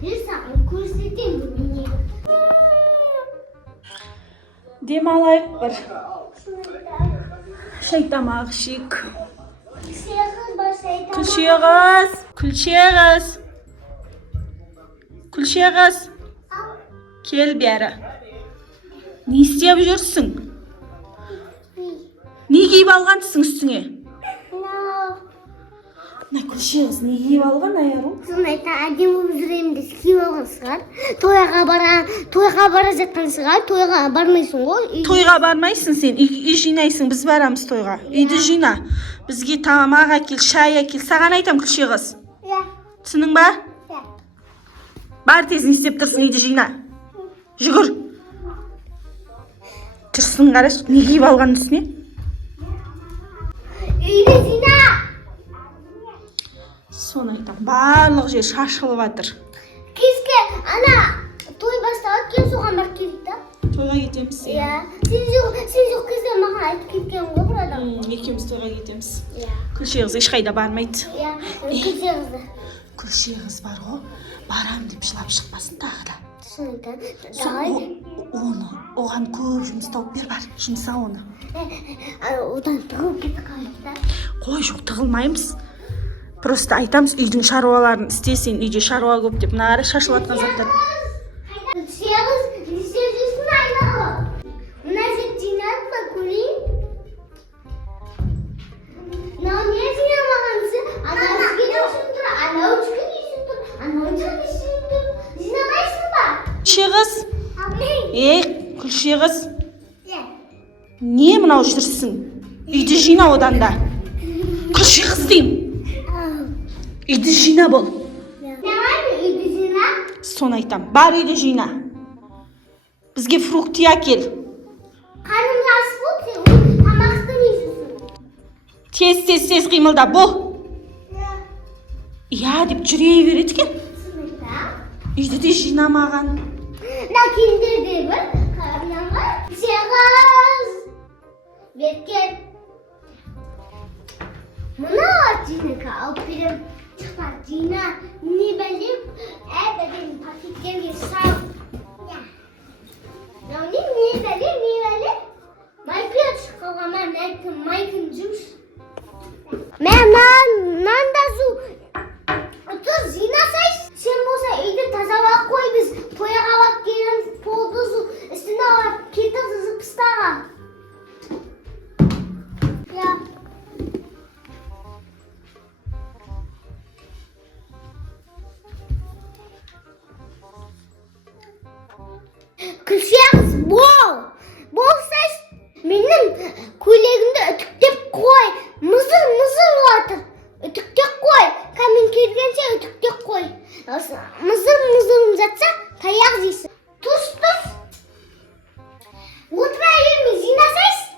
Саған көрсетемін. Демалайық бір. Шай тамақ ішейік. Күлше қыз. Кел бері. Не істеп жүрсің? Не киіп алғансың үстіңе? Күлше қыз не киіп алған аяғың? Сонда әдемі болып жүремін деп киіп алған шығар. Тойға бара жатқан шығар. Тойға бармайсың ғой. Тойға бармайсың сен. Үй жинайсың, біз барамыз тойға. Үйді жина. Бізге тамақ әкел, шай әкел. Саған айтам Күлше қыз. Түсінің ба? Бар тез не істеп тұрсың, үйді жина. Жүгір. Тұрсын қараш, не киіп алған үстіне? Үйді жина. Соны айтам. Барлық жер шашылып жатыр. Кешке ана той басталып кейін соған барып келдік та. Тойға кетеміз. Сен жоқ кезде маған айтып кеткен ғой бір адам. Екеуміз тойға кетеміз. Күлше қыз ешқайда бармайды. Күлше қызды. Күлше қыз бар ғой, барам деп жылап шықпасын тағы да. Оған көп жұмыс тауып бер, бар, жұмса оны. Одан тығылып кетіп қалдық та. Қой, жоқ, тығылмаймыз. Просто айтамыз, үйдің шаруаларын істесен, үйде шаруа көп деп, мына қарай шашылатқан заттар. Күлше қыз, не істеп жүрсің айналып? Мына жер жинадың ба, көрейін? Мынау не жинамағансың? Анау үшкен үйсін тұр, анау үшкен үйсін тұр, анау үшкен үйсін тұр. Жинамайсың ба? Күлше қыз. Күлше қыз. Не мынау жүрсің? Үйді жина одан да. Күлше қыз деймін. Үйді жина бол. Үйді жина? Соны айтам. Бар үйді жина. Бізге фрукты әкел. Қарның ас бол, сен тамақты мейсің. Тез қимылда бол. Я деп жүре береді екен. Үйді де жинамаған. Мына киімдерде бір қарамнанға Күлше Беркел. Мына жинаққа алып берем. Çıkar Cina, ne benim, benim paketlerimi sağ. Ne benim. Michael çıkalım, Michael Juice. Ben da su. Otur Cina say. Sen bolsa evde taza koy biz. Toya hava gelin poldu su. Üstüne var. Kitap sızıp ıstağa. Ya. Күлше қыз бол сәс менің көйлегімді үтіктеп қой, мызыр жатыр, үтіктеп қой, камин келгенше үтіктеп қой, мызырым жатса таяқ жейсің. Тұс отыра берме, жинасайсың.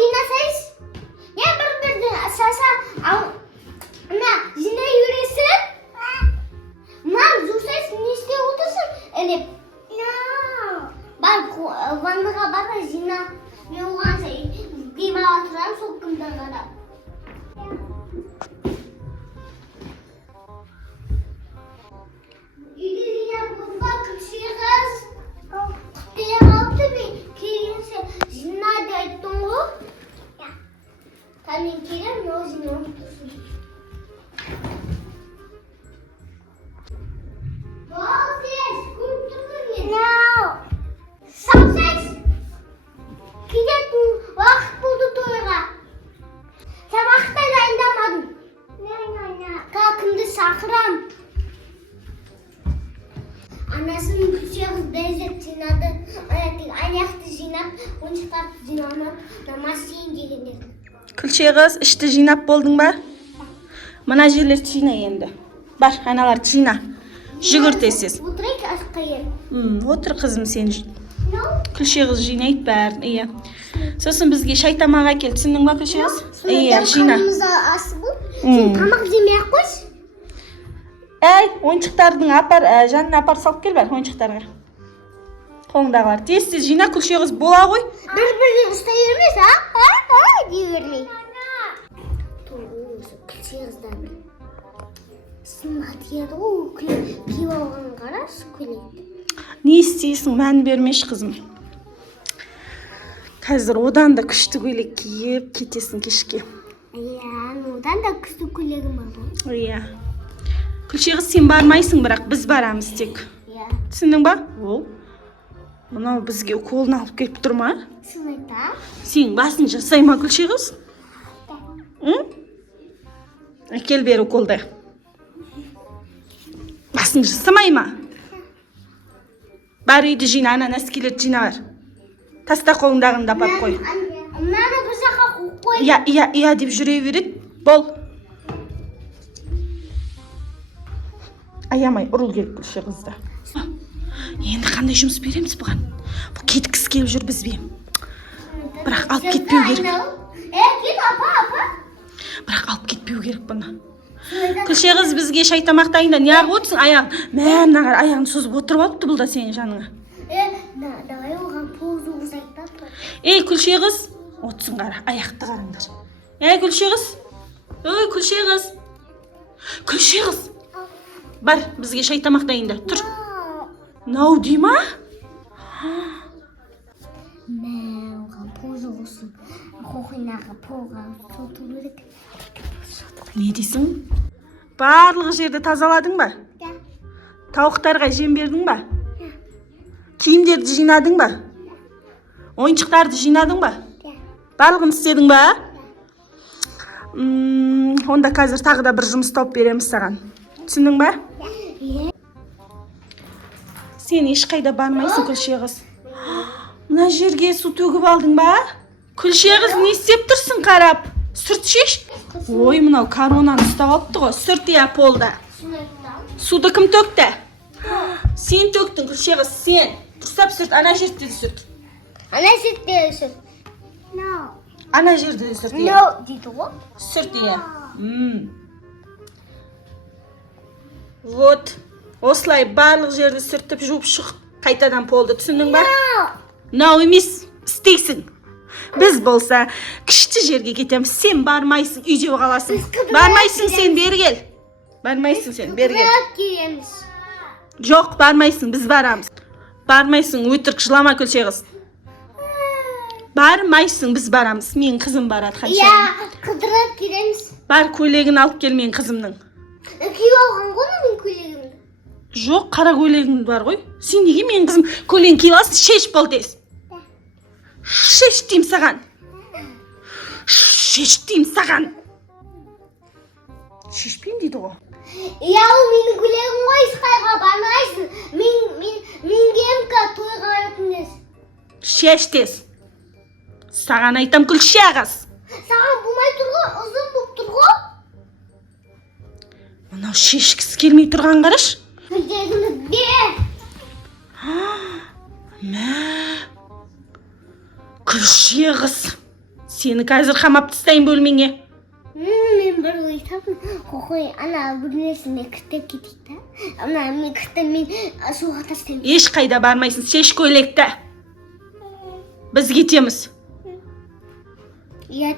Жинасайсың. Бір-бірді саса Мына жинай өресін. Мынам жусайсың, не істеп отырсың? Әлеп. Бар, ваннаға бара жина. Мен оған демала тұрам, сол кімді қарап. Үйді жинап болға Күлше қыз. Құттия қалыпты мен келгенше жина деп айттың ғой. Мен келем, мен жина ұмытырсың. Кететін уақыт болды тойға. Тамақты дайындамадым. Кімді шақырам? Анасының Күлше қыз бәзет жинады. Аяқты жинап, ойыншықтарды жинамап, намаз кейін дегендер. Күлше қыз, ішті жинап болдың ба? Мына жерлерді жина енді. Бар, айналарды жина. Жүгір тез. Отырайық асыққа ер. Отыр қызым сен. Күлше қыз жинайды бәрін, иә. Сосын бізге шай тамақ әкел, түсіндің ба Күлше қыз? Иә, жина. Қарымызда асы бұл. Сен тамақ жемей-ақ қойшы. Ойыншықтардың жанына апар салып кел бар, ойыншықтарға. Қолыңдағылар. Тез жина Күлше қыз бола ғой. Бір-бірден ұстай бермес, дей бермей. Bas көйлек. Не істейсің, мән бермеш қызым. Қазір одан да күшті көйлек киіп кетесің кешке. Одан да күшті көйлегім бар ғой. Иә. Күлше қыз, сен бармайсың, бірақ біз барамыз тек. Түсіндің ба? Ол. Мынау бізге уколын алып келіп тұр ма? Шын айтам. Сен басын жасай ма, Күлше қыз? Әкел бер уколды. Басын жасамай ма? Бар үйді жина, ана нәскелерді жина бар. Таста қолыңдағын да апарып қой. Мынаны бір жаққа қой. Иә деп жүре береді. Бол. Аямай, ұрыл керек Күлше қызды. Енді қандай жұмыс береміз бұған? Бұл кеткісі келіп жүр бізбен. Бірақ алып кетпеу керек. Кет, апа. Бірақ алып кетпеу керек бұны. Күлше қыз, бізге шай тамақ дайында. Не ағып отырсың? Аяғын аяғын созып отырып алыпты бұл да сенің жаныңа. Давай оған позу ұзайтып. Күлше қыз, отырсың қара, аяқты қараңдар. Күлше қыз. Күлше қыз. Күлше қыз. Бар, бізге шай тамақ дайында. Тұр. Нау дей ма? Оған позу ұсын. Қоқинаға поға соту керек. Не дейсің? Барлық жерді тазаладың ба? Тауықтарға жем бердің ба? Киімдерді жинадың ба? Ойыншықтарды жинадың ба? Барлығын істедің ба? Онда қазір тағы да бір жұмыс тауып береміз саған. Түсіндің ба? Сен ешқайда бармайсың, Күлше қыз. Мына жерге су төгіп алдың ба? Күлше қыз, не істеп тұрсың қарап? Сүрт шеш. Ой, мынау коронаны ұстап алыпты ғой. Сүрт полда. Суды кім төкті? Сен төктің, Күлше қыз, сен. Дұрыстап сүрт, ана жерде сүрт. Ана жерде сүрт. Ана жерде сүрт. Дейді ғой. Сүрт, Вот. Осылай барлық жерді сүртіп жуып шық. Қайтадан полды, түсіндің ба? Нау емес, істейсің. Біз болса кішті жерге кетеміз. Сен бармайсың, үйде қаласың. Бармайсың, сен бері кел. Бармайсың, сен бері кел. Жоқ, бармайсың, біз барамыз. Бармайсың, өтірік жылама, Күлше қыз. Бармайсың, біз барамыз. Мен қызым барады, қаншайым. Қыдырып келеміз. Бар, көйлегін алып кел мен қызымның. Күйеу алған ғой мен көйлегімді. Жоқ, қара көйлегің бар ғой. Сен неге мен қызым көйлегін киіп аласың? Шеш бол тез. Шеш деймін саған. Шеш деймін саған. Шешпеймін дейді ғой. Ол менің көйлегім ғой, ешқайға бармайсың. Мен кемка тойға өтінес. Шеш тез. Саған айтам, Күлше қыз. Саған болмай тұр ғой, ұзын болып тұр ғой. Мынау шешкісі келмей тұрған қараш. Көйлегімді бер. Күлше қыз. Сені қазір қамап тастайын бөлмеңе. Мен бір ойлайтамын. Қоқой, ана бөлмесіне кіртіп кетейік та. Ана мен кіртіп мен суға тастаймын. Еш қайда бармайсың, шеш көйлекті. Біз кетеміз.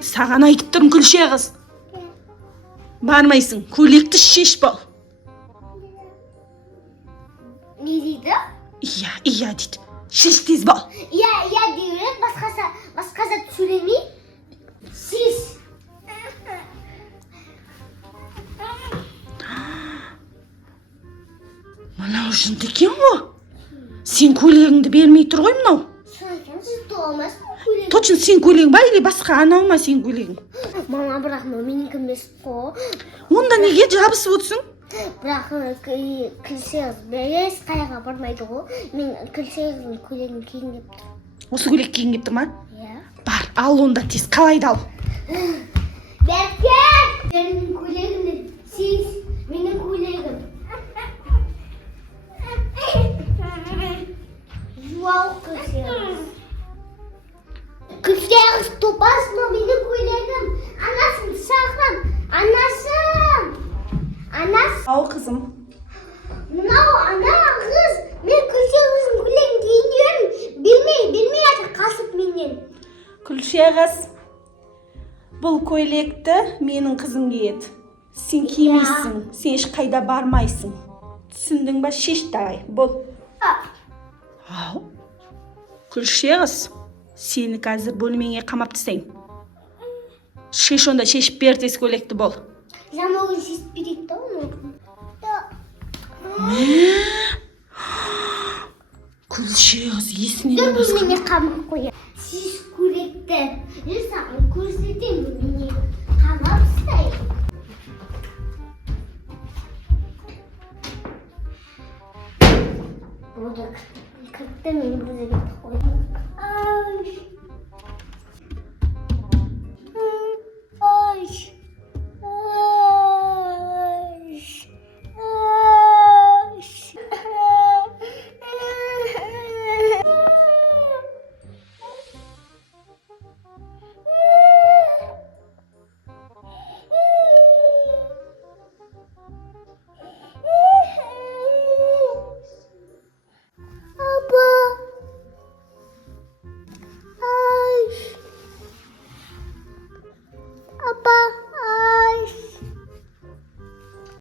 Саған айтып тұрмын, Күлше қыз. Бармайсың, көйлекті шеш бол. Не дейді? Иә дейді. Шеш тез бол. Иә дейірек, басқаса сөйлемей. Шеш. Мынау жынды екен ғой. Сен көйлегіңді бермей тұр ғой мынау. Точно сен көйлегің ба, или басқа анау ма сен көйлегің? Мама, бірақ менің кімес қой. Онда неге жабысып отырсың? Бірақ Күлше қыз берес қайға бармайды ғой. Мен Күлше қыздың көйлегін киін деп тұр. Осы көйлек киін деп тұр ма? Иә. Бар, ал онда тез, қалайды ал. Бәке! Менің көйлегімді сез, менің көйлегім. Жуау Күлше қыз. Күлше қыз топасына менің көйлегім. Анасын шақырам. Анасым! Ау қызым. Мынау ана қыз. Мен Күлше қыздың көйлегін киіндірем. Бермей ата қасып менен. Күлше қыз, бұл көйлекті менің қызым киеді. Сен кимейсің, сен ешқайда бармайсың. Түсіндің ба? Шеш давай, бол. Ау. Күлшегіз. Сені қазір бөлмеңе қамап тастайын. Шеш онда, шешіп бер тез көйлекті бол. Замогын шешіп берейік та оны. Күлшегіз, есінен Бөлмеңе қамап қояйын. Шеш көйлекті. Саған көрсетейін.